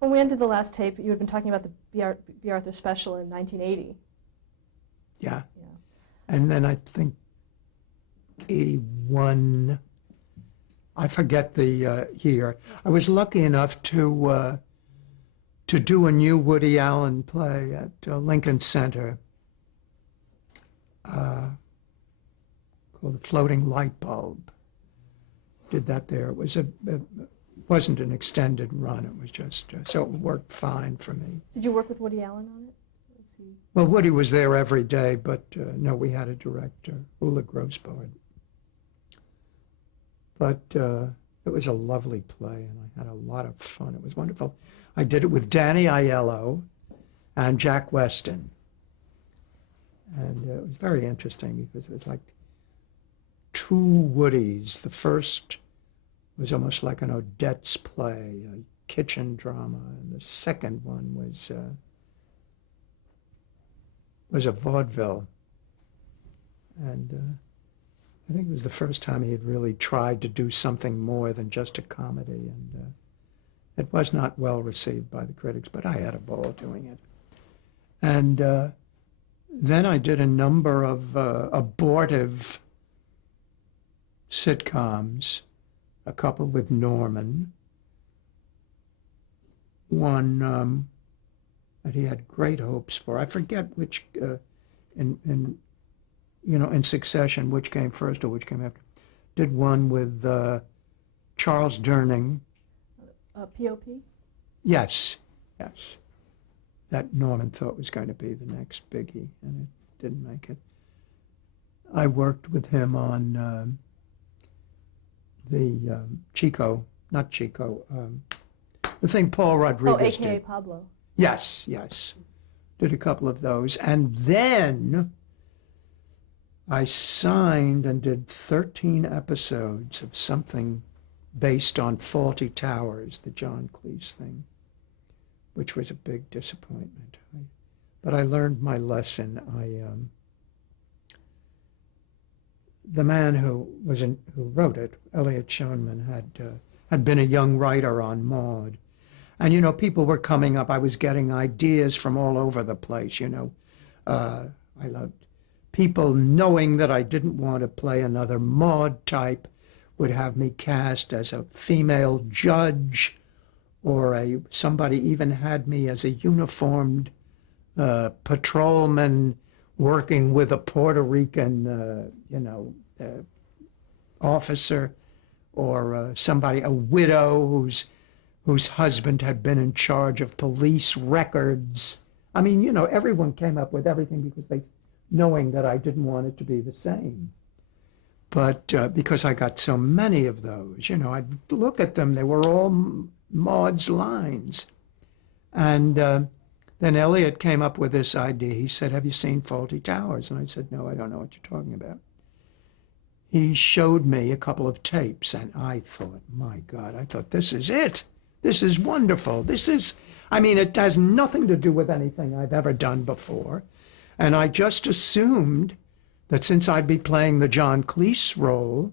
When we ended the last tape, you had been talking about the B. Arthur special in 1980. Yeah. Yeah. And then I think 81, I forget the year. I was lucky enough to do a new Woody Allen play at Lincoln Center called The Floating Light Bulb. Did that there. It wasn't an extended run. It was just, so it worked fine for me. Did you work with Woody Allen on it? Let's see. Well, Woody was there every day, but no, we had a director, Ulla Grossbard. But it was a lovely play, and I had a lot of fun. It was wonderful. I did it with Danny Aiello and Jack Weston. And it was very interesting because it was like two Woodies. The first was almost like an Odette's play, a kitchen drama, and the second one was a vaudeville. And I think it was the first time he had really tried to do something more than just a comedy, and it was not well received by the critics, but I had a ball doing it. And then I did a number of abortive sitcoms, a couple with Norman, one that he had great hopes for. I forget which, in succession, which came first or which came after. Did one with Charles Durning. P.O.P.? Yes. That Norman thought was going to be the next biggie, and it didn't make it. I worked with him on the Chico, not Chico, the thing Paul Rodriguez did. A.K.A. Pablo. Yes. Did a couple of those. And then I signed and did 13 episodes of something based on Fawlty Towers, the John Cleese thing, which was a big disappointment. But I learned my lesson. The man who wrote it, Elliot Schoenman, had been a young writer on Maude. And, people were coming up. I was getting ideas from all over the place, I loved people knowing that I didn't want to play another Maude type, would have me cast as a female judge, or somebody even had me as a uniformed patrolman working with a Puerto Rican, officer, or somebody, a widow whose husband had been in charge of police records. I mean, everyone came up with everything because knowing that I didn't want it to be the same. But because I got so many of those, I'd look at them, they were all Maude's lines. And then Elliot came up with this idea. He said, "Have you seen Fawlty Towers?" And I said, "No, I don't know what you're talking about." He showed me a couple of tapes, and I thought, my God, this is it. This is wonderful. It has nothing to do with anything I've ever done before. And I just assumed that since I'd be playing the John Cleese role,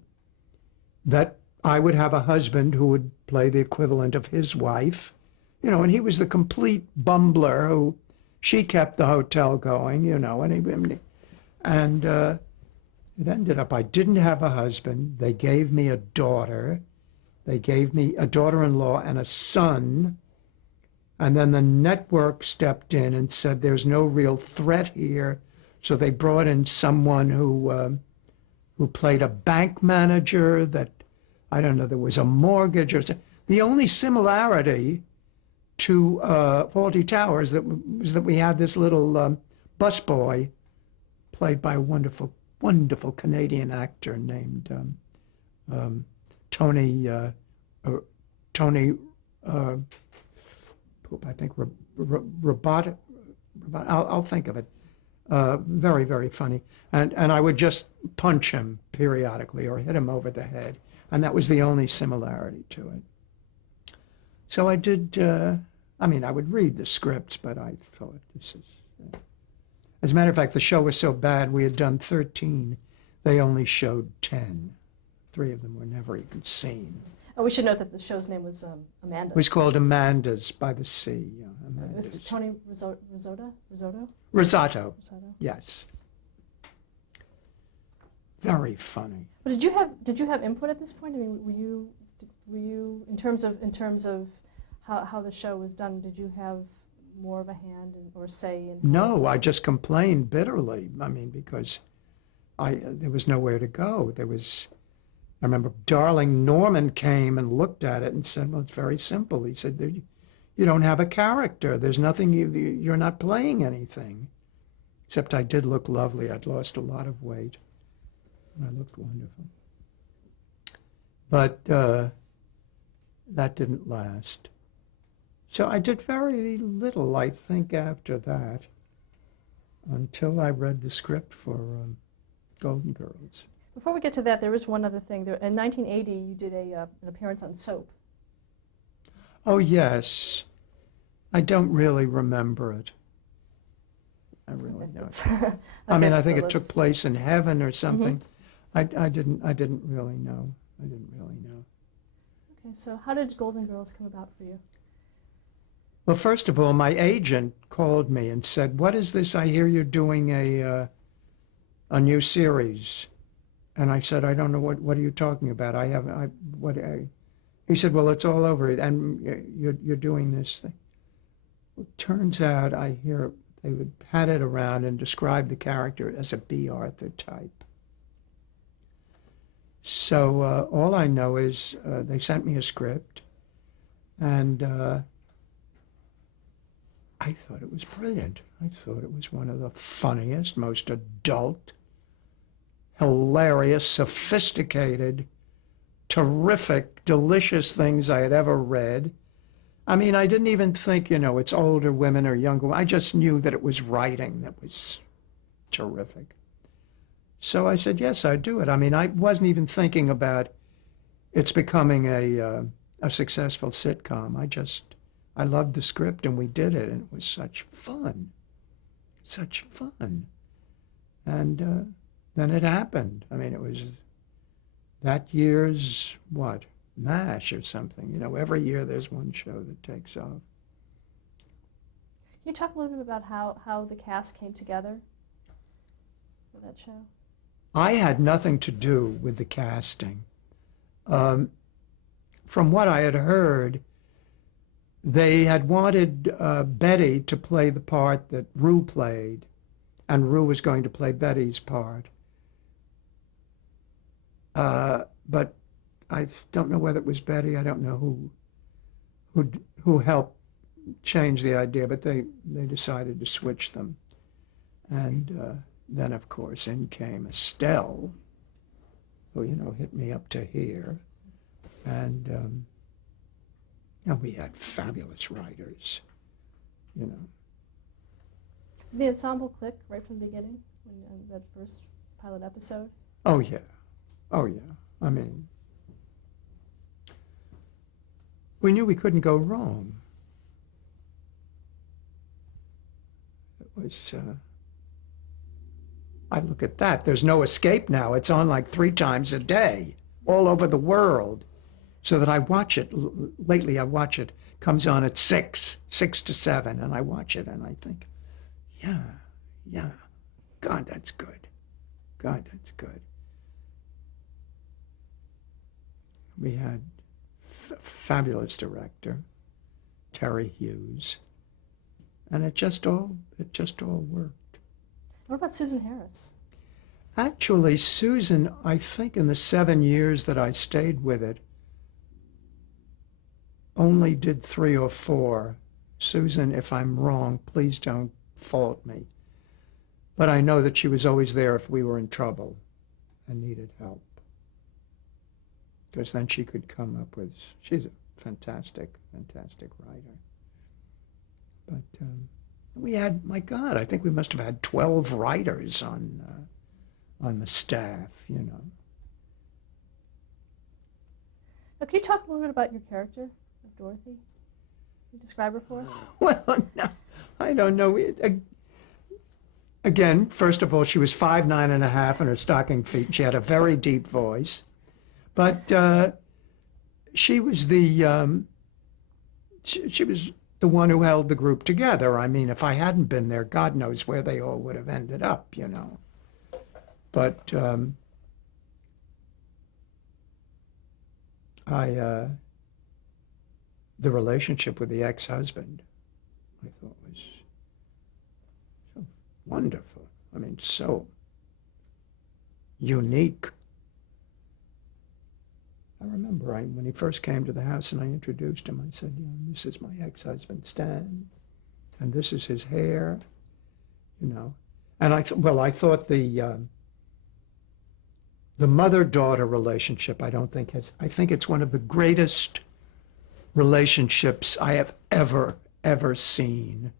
that I would have a husband who would play the equivalent of his wife, and he was the complete bumbler who, she kept the hotel going, and it ended up I didn't have a husband. They gave me a daughter. They gave me a daughter-in-law and a son. And then the network stepped in and said, there's no real threat here. So they brought in someone who played a bank manager that, I don't know, there was a mortgage or something. The only similarity to Fawlty Towers was that we had this little busboy played by a wonderful Canadian actor named Tony, I think Robot. I'll think of it. Very, very funny. And I would just punch him periodically or hit him over the head. And that was the only similarity to it. So I did, I would read the scripts, but I thought this is... As a matter of fact, the show was so bad, we had done 13. They only showed 10. 3 of them were never even seen. Oh, we should note that the show's name was Amanda. It was called Amanda's by the Sea. Yeah, It was Amanda's. Tony Risotto? Risotto, Risotto? yes. Very funny. But did you have input at this point? I mean, were you in terms of how the show was done? Did you have more of a hand or say in? No, I just complained bitterly. I mean, because there was nowhere to go. I remember darling Norman came and looked at it and said, "Well, it's very simple." He said, "You don't have a character. There's nothing. You're not playing anything." Except I did look lovely. I'd lost a lot of weight. I looked wonderful. But that didn't last. So I did very little, I think, after that, until I read the script for Golden Girls. Before we get to that, there is one other thing. In 1980, you did an appearance on Soap. Oh, yes. I don't really remember it. I really don't. I mean, I think it took place in heaven or something. Mm-hmm. I didn't really know. Okay, so how did Golden Girls come about for you? Well, first of all, my agent called me and said, "What is this? I hear you're doing a new series." And I said, "I don't know what are you talking about? He said, "Well, it's all over, and you're doing this thing." Well, it turns out I hear they would pat it around and describe the character as a B. Arthur type. So all I know is they sent me a script, and I thought it was brilliant. I thought it was one of the funniest, most adult, hilarious, sophisticated, terrific, delicious things I had ever read. I mean, I didn't even think, it's older women or younger. I just knew that it was writing that was terrific. So I said, yes, I'd do it. I mean, I wasn't even thinking about it's becoming a successful sitcom. I loved the script and we did it, and it was such fun. And then it happened. I mean, it was that year's, MASH or something. Every year there's one show that takes off. Can you talk a little bit about how the cast came together for that show? I had nothing to do with the casting. From what I had heard, they had wanted Betty to play the part that Rue played, and Rue was going to play Betty's part. But I don't know whether it was Betty. I don't know who helped change the idea, but they decided to switch them. And then, of course, in came Estelle, who, hit me up to here. And we had fabulous writers, The ensemble click right from the beginning, when that first pilot episode? Oh, yeah. I mean, we knew we couldn't go wrong. It was, I look at that. There's no escape now. It's on like 3 times a day, all over the world. So that I watch it. Lately I watch it. Comes on at 6 to 7, and I watch it and I think, yeah. God, that's good. We had fabulous director, Terry Hughes, and it just all worked. What about Susan Harris? Actually, Susan, I think in the 7 years that I stayed with it, only did 3 or 4. Susan, if I'm wrong, please don't fault me. But I know that she was always there if we were in trouble and needed help. Because then she could come up with, she's a fantastic writer. But we had, my God, I think we must have had 12 writers on the staff, Now, can you talk a little bit about your character of Dorothy? Can you describe her for us? Well, no, I don't know. Again, first of all, she was 5'9.5" in her stocking feet. She had a very deep voice. But she was she was the one who held the group together. I mean, if I hadn't been there, God knows where they all would have ended up, you know. But the relationship with the ex-husband, I thought was so wonderful. I mean, so unique. I remember when he first came to the house and I introduced him, I said, you know, this is my ex-husband, Stan, and this is his hair, you know. And I thought the mother-daughter relationship, I think it's one of the greatest relationships I have ever seen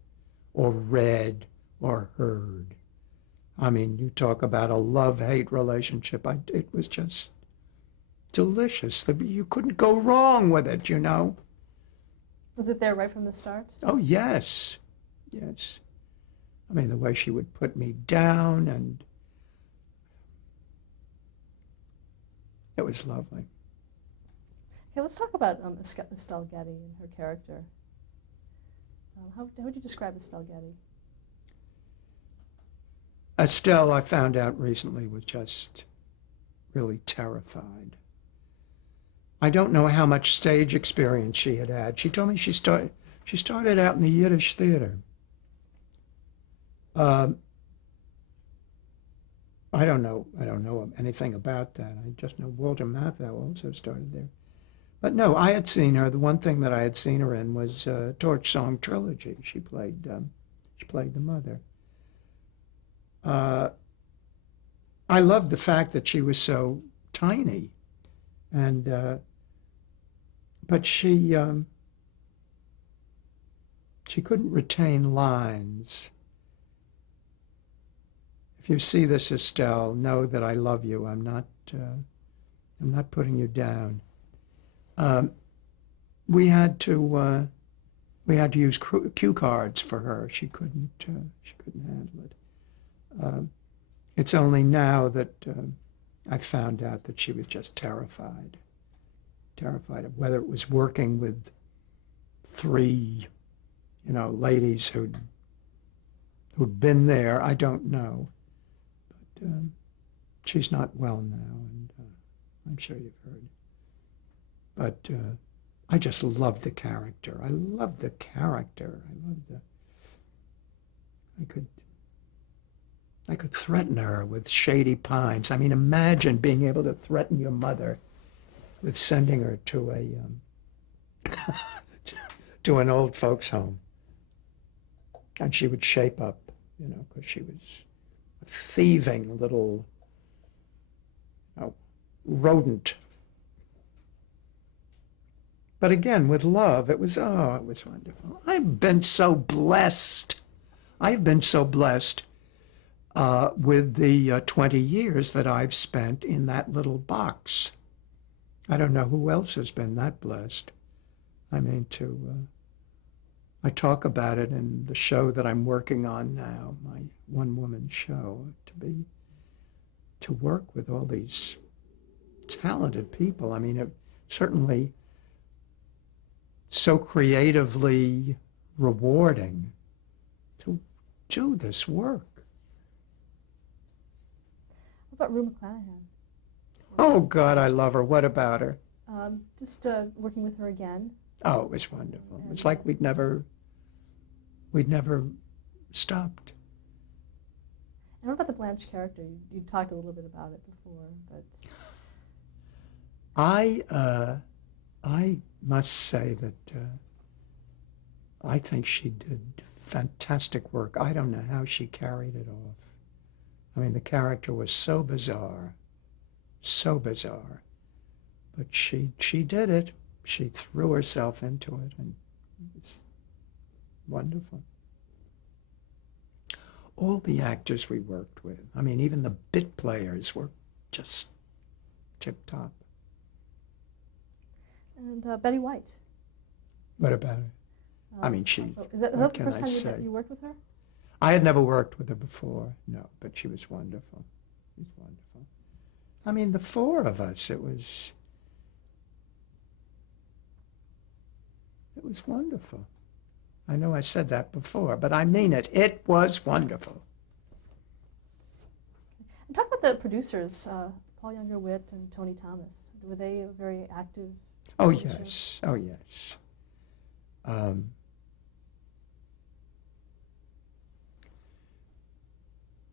or read or heard. I mean, you talk about a love-hate relationship. It was just delicious. You couldn't go wrong with it, you know. Was it there right from the start? Oh, yes. Yes. I mean, the way she would put me down, and it was lovely. Okay, let's talk about Estelle Getty and her character. How would you describe Estelle Getty? Estelle, I found out recently, was just really terrified. I don't know how much stage experience she had had. She told me she started out in the Yiddish theater. I don't know anything about that. I just know Walter Matthau also started there. But no, I had seen her. The one thing that I had seen her in was Torch Song Trilogy. She played the mother. I loved the fact that she was so tiny, and but she couldn't retain lines. If you see this, Estelle, know that I love you. I'm not putting you down. We had to use cue cards for her. She couldn't handle it. It's only now that I found out that she was just terrified of whether it was working with three, you know, ladies who'd been there. I don't know, but she's not well now, and I'm sure you've heard. But I just love the character. I love the character. I could threaten her with Shady Pines. I mean, imagine being able to threaten your mother with sending her to to an old folks home. And she would shape up, you know, because she was a thieving little, you know, rodent. But again, with love, it was wonderful. I've been so blessed. I've been so blessed with the 20 years that I've spent in that little box. I don't know who else has been that blessed. I mean, I talk about it in the show that I'm working on now, my one-woman show, to work with all these talented people. I mean, it certainly so creatively rewarding to do this work. What about Rue McClanahan? Oh, God, I love her. What about her? Just working with her again. Oh, it was wonderful. It's like we'd never stopped. And what about the Blanche character? You talked a little bit about it before, but I must say that I think she did fantastic work. I don't know how she carried it off. I mean, the character was so bizarre, but she did it. She threw herself into it, and it's wonderful. All the actors we worked with, I mean, even the bit players were just tip-top. And Betty White. What about her? I mean, she, Is that what the can first I time say? you worked with her? I had never worked with her before, no, but she was wonderful. She was wonderful. I mean, the four of us, it was It was wonderful. I know I said that before, but I mean it. It was wonderful. And talk about the producers, Paul Younger-Witt and Tony Thomas. Were they very active? Oh, in the show? yes. Oh, yes.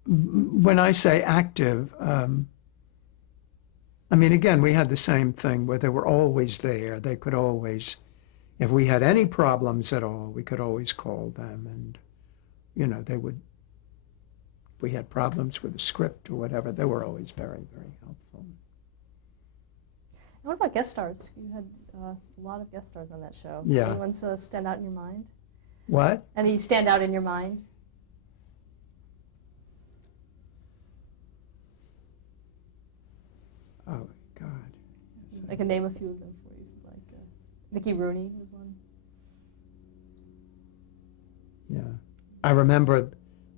When I say active, I mean, again, we had the same thing where they were always there. They could always, if we had any problems at all, we could always call them. And, you know, they would, if we had problems with the script or whatever, they were always very, very helpful. And what about guest stars? You had a lot of guest stars on that show. Yeah. Any ones stand out in your mind? What? Any stand out in your mind? Oh, God. I can name a few of them for you. Like Mickey Rooney was one. Yeah. I remember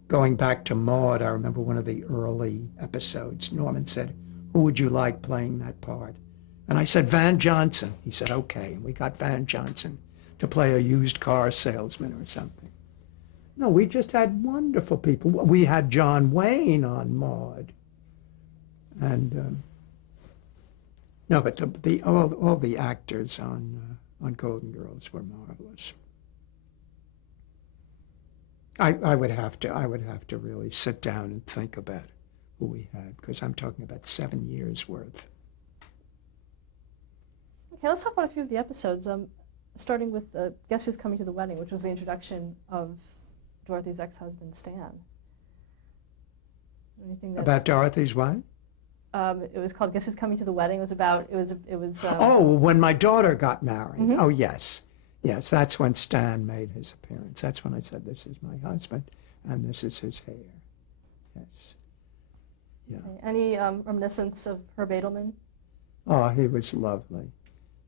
going back to Maude, I remember one of the early episodes, Norman said, "Who would you like playing that part?" And I said, Van Johnson. He said, okay. And we got Van Johnson to play a used car salesman or something. No, we just had wonderful people. We had John Wayne on Maude. And, no, but all the actors on Golden Girls were marvelous. I would have to really sit down and think about who we had, because I'm talking about 7 years worth. Okay, let's talk about a few of the episodes. Starting with Guess Who's Coming to the Wedding, which was the introduction of Dorothy's ex-husband Stan. Anything that's, About Dorothy's what? it was called Guess Who's Coming to the Wedding. It was. Oh, when my daughter got married. Mhm. Oh, yes. Yes, that's when Stan made his appearance. That's when I said, this is my husband, and this is his hair. Yes. Yeah. Okay. Any reminiscence of Herb Edelman? Oh, he was lovely.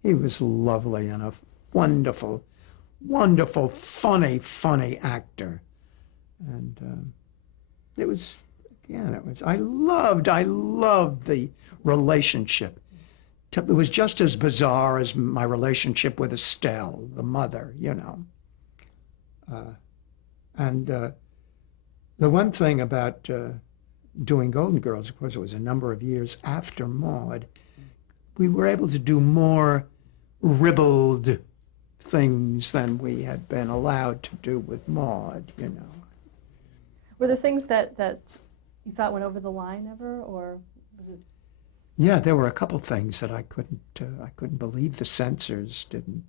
He was lovely and a wonderful, wonderful, funny actor. And it was, I loved the relationship. It was just as bizarre as my relationship with Estelle, the mother, you know. The one thing about doing Golden Girls, of course, it was a number of years after Maude, we were able to do more ribald things than we had been allowed to do with Maude, you know. Were there things that you thought went over the line ever, or was it? Yeah, there were a couple things that I couldn't believe the censors didn't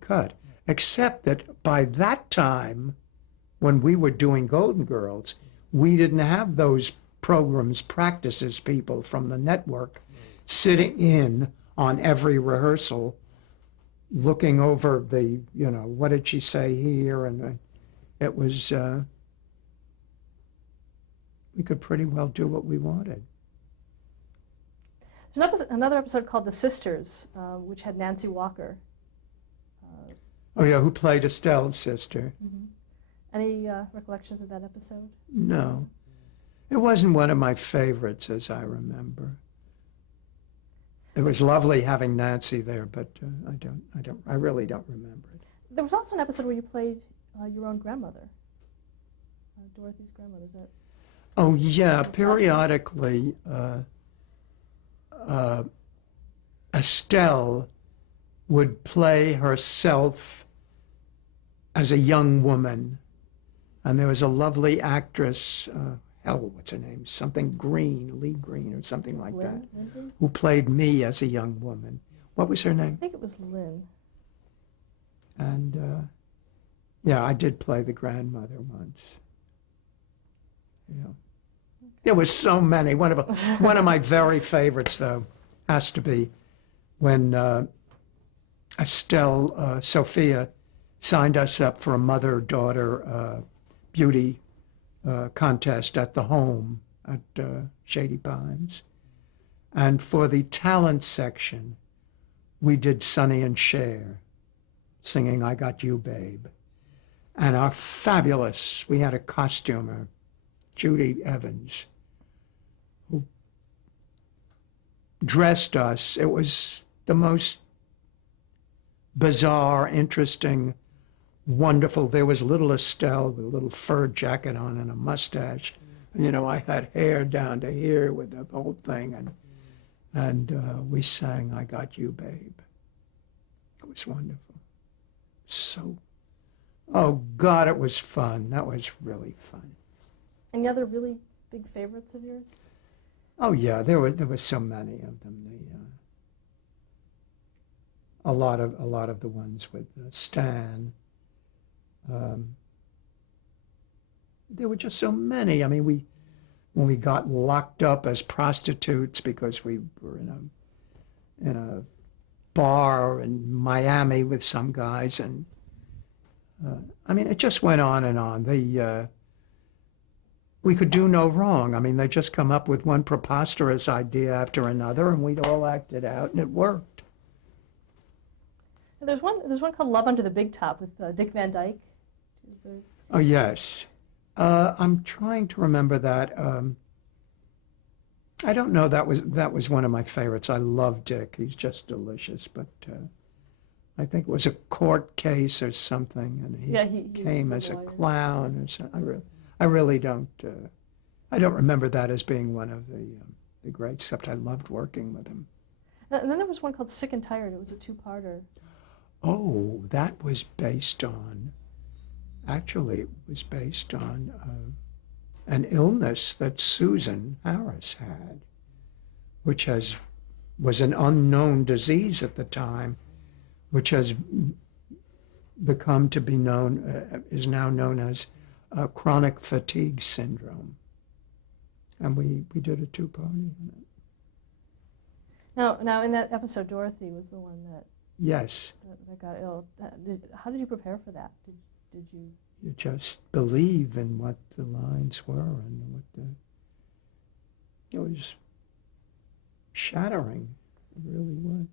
cut, except that by that time, when we were doing Golden Girls, we didn't have those programs, practices people from the network sitting in on every rehearsal, looking over the, you know, what did she say here? And it was, we could pretty well do what we wanted. There's another episode called The Sisters, which had Nancy Walker. Oh, yeah, who played Estelle's sister. Mm-hmm. Any recollections of that episode? No. It wasn't one of my favorites, as I remember. It was lovely having Nancy there, but I really don't remember it. There was also an episode where you played your own grandmother, Dorothy's grandmother. Is that? Oh, yeah, periodically, Estelle would play herself as a young woman. And there was a lovely actress, what's her name? Something Green, Lee Green or something like that, Lindsay? who played me as a young woman. What was her name? I think it was Lynn. And, yeah, I did play the grandmother once. Yeah. There were so many. One of my very favorites, though, has to be when Estelle, Sophia, signed us up for a mother-daughter beauty contest at the home at Shady Pines. And for the talent section, we did Sonny and Cher singing I Got You, Babe. And our fabulous, we had a costumer, Judy Evans, who dressed us. It was the most bizarre, interesting, wonderful. There was little Estelle with a little fur jacket on and a mustache. You know, I had hair down to here with the whole thing, and we sang "I Got You, Babe." It was wonderful. So, oh God, it was fun. That was really fun. Any other really big favorites of yours? Oh yeah, there were so many of them. A lot of the ones with Stan. There were just so many. I mean, when we got locked up as prostitutes because we were in a bar in Miami with some guys, and I mean, it just went on and on. We could do no wrong. I mean, they just come up with one preposterous idea after another, and we'd all act it out, and it worked. There's one called Love Under the Big Top with Dick Van Dyke. Oh yes, I'm trying to remember that. I don't know. That was one of my favorites. I love Dick. He's just delicious. But I think it was a court case or something, and he came as a clown or something. I really don't. I don't remember that as being one of the greats. Except I loved working with him. And then there was one called Sick and Tired. It was a two-parter. Oh, that was based on. Actually, it was based on an illness that Susan Harris had, which was an unknown disease at the time, which has become to be known, is now known as chronic fatigue syndrome. And we did a two-party on it. Now in that episode, Dorothy was the one that Yes. that got ill. How did you prepare for that? Did you? You just believe in what the lines were and it was shattering. It really was.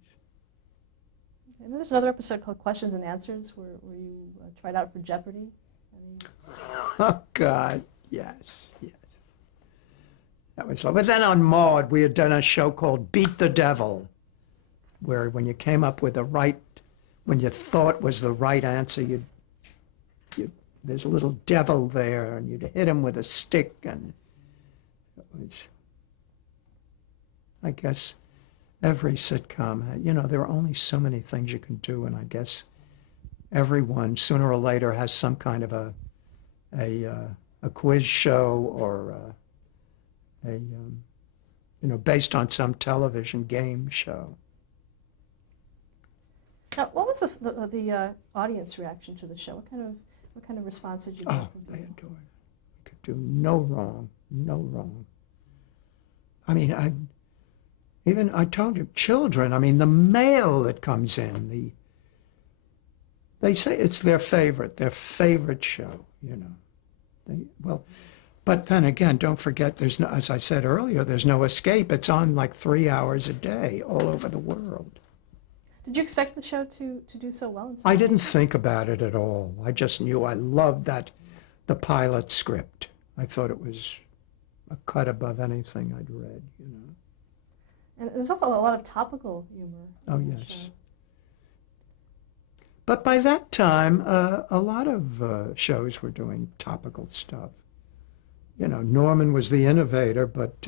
And then there's another episode called Questions and Answers where you tried out for Jeopardy. Oh God, yes. That was lovely. But then on Maude, we had done a show called Beat the Devil, where when you came up with when you thought was the right answer, there's a little devil there, and you'd hit him with a stick, and it was, I guess, every sitcom, there are only so many things you can do, and I guess everyone, sooner or later, has some kind of a quiz show or based on some television game show. Now, what was the audience reaction to the show? What kind of response did you get from people? They adored it. We could do no wrong. I mean, I told you, children. I mean, the mail that comes in, they say it's their favorite show. But then again, don't forget, there's no, as I said earlier, there's no escape. It's on like 3 hours a day all over the world. Did you expect the show to do so well? I didn't think about it at all. I just knew I loved the pilot script. I thought it was a cut above anything I'd read, And there's also a lot of topical humor. Oh, yes. Show. But by that time, a lot of shows were doing topical stuff. Norman was the innovator, but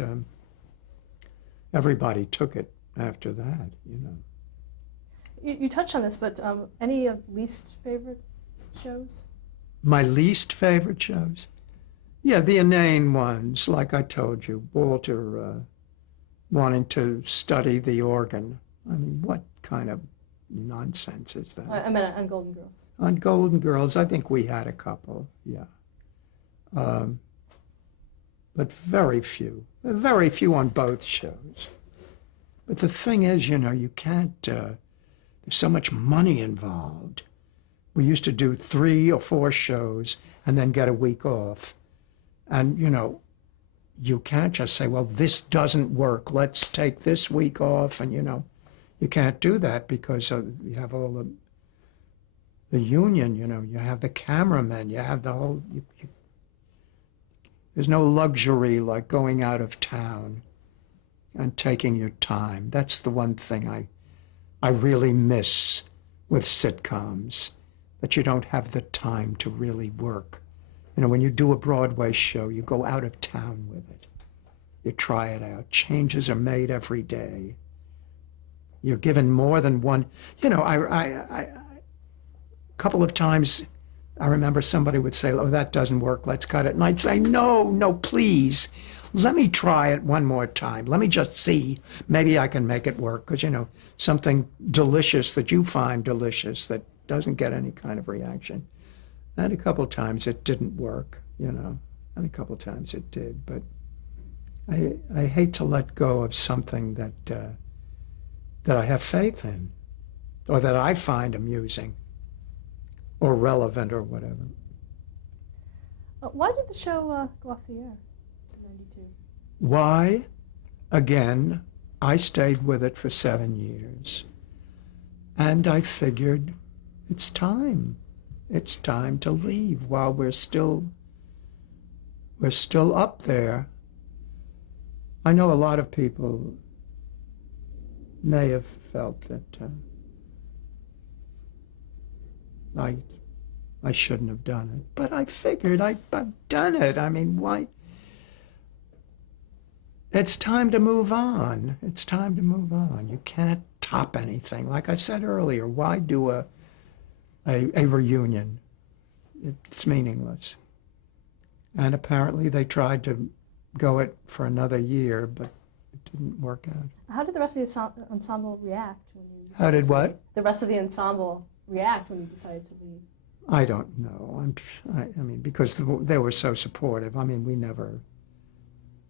everybody took it after that, You touched on this, but any least favorite shows? My least favorite shows? Yeah, the inane ones, like I told you. Walter wanting to study the organ. I mean, what kind of nonsense is that? I meant on Golden Girls. On Golden Girls, I think we had a couple, yeah. But very few on both shows. But the thing is, you can't, there's so much money involved. We used to do 3 or 4 shows and then get a week off. And, you can't just say, well, this doesn't work. Let's take this week off. And, you can't do that because you have all the union, you have the cameramen, you have the whole, there's no luxury like going out of town and taking your time. That's the one thing I really miss with sitcoms, that you don't have the time to really work. You know, when you do a Broadway show, you go out of town with it. You try it out. Changes are made every day. You're given more than one. You know, a couple of times I remember somebody would say, oh, that doesn't work, let's cut it. And I'd say, no, please. Let me try it one more time. Let me just see. Maybe I can make it work. Because, you know, something delicious that you find delicious that doesn't get any kind of reaction. And a couple of times it didn't work, you know. And a couple of times it did. But I hate to let go of something that I have faith in, or that I find amusing, or relevant, or whatever. Why did the show go off the air in '92? Why? Again, I stayed with it for 7 years, and I figured it's time. It's time to leave while we're still up there. I know a lot of people may have felt that I shouldn't have done it, but I figured I've done it. I mean, why? It's time to move on. It's time to move on. You can't top anything. Like I said earlier, why do a reunion? It's meaningless. And apparently they tried to go it for another year, but it didn't work out. How did the rest of the ensemble react when you? How did what? The rest of the ensemble react when you decided to leave? I don't know. I mean, because they were so supportive. I mean,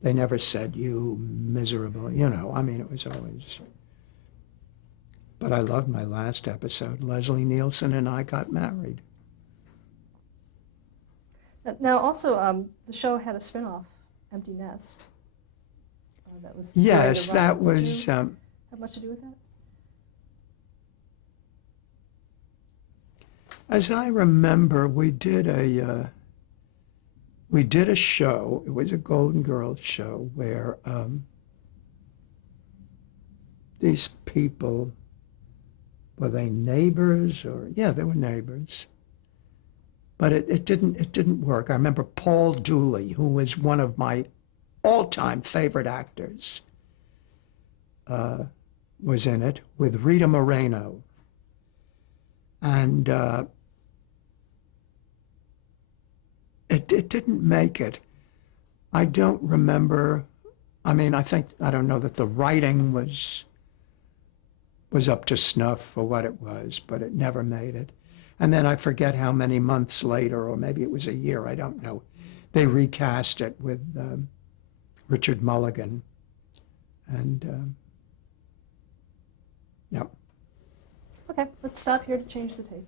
they never said, you miserable, you know. I mean, it was always. But I loved my last episode. Leslie Nielsen and I got married. Now, also, the show had a spin-off, Empty Nest. That was. Yes, that was. Did you have much to do with that? As I remember, we did a show. It was a Golden Girls show where these people, were they neighbors or? Yeah, they were neighbors. But it didn't work. I remember Paul Dooley, who was one of my all-time favorite actors, was in it with Rita Moreno. And it didn't make it. I don't remember. I mean, I don't know that the writing was up to snuff for what it was, but it never made it. And then I forget how many months later, or maybe it was a year, I don't know, they recast it with Richard Mulligan. And, yeah. Okay, let's stop here to change the tape.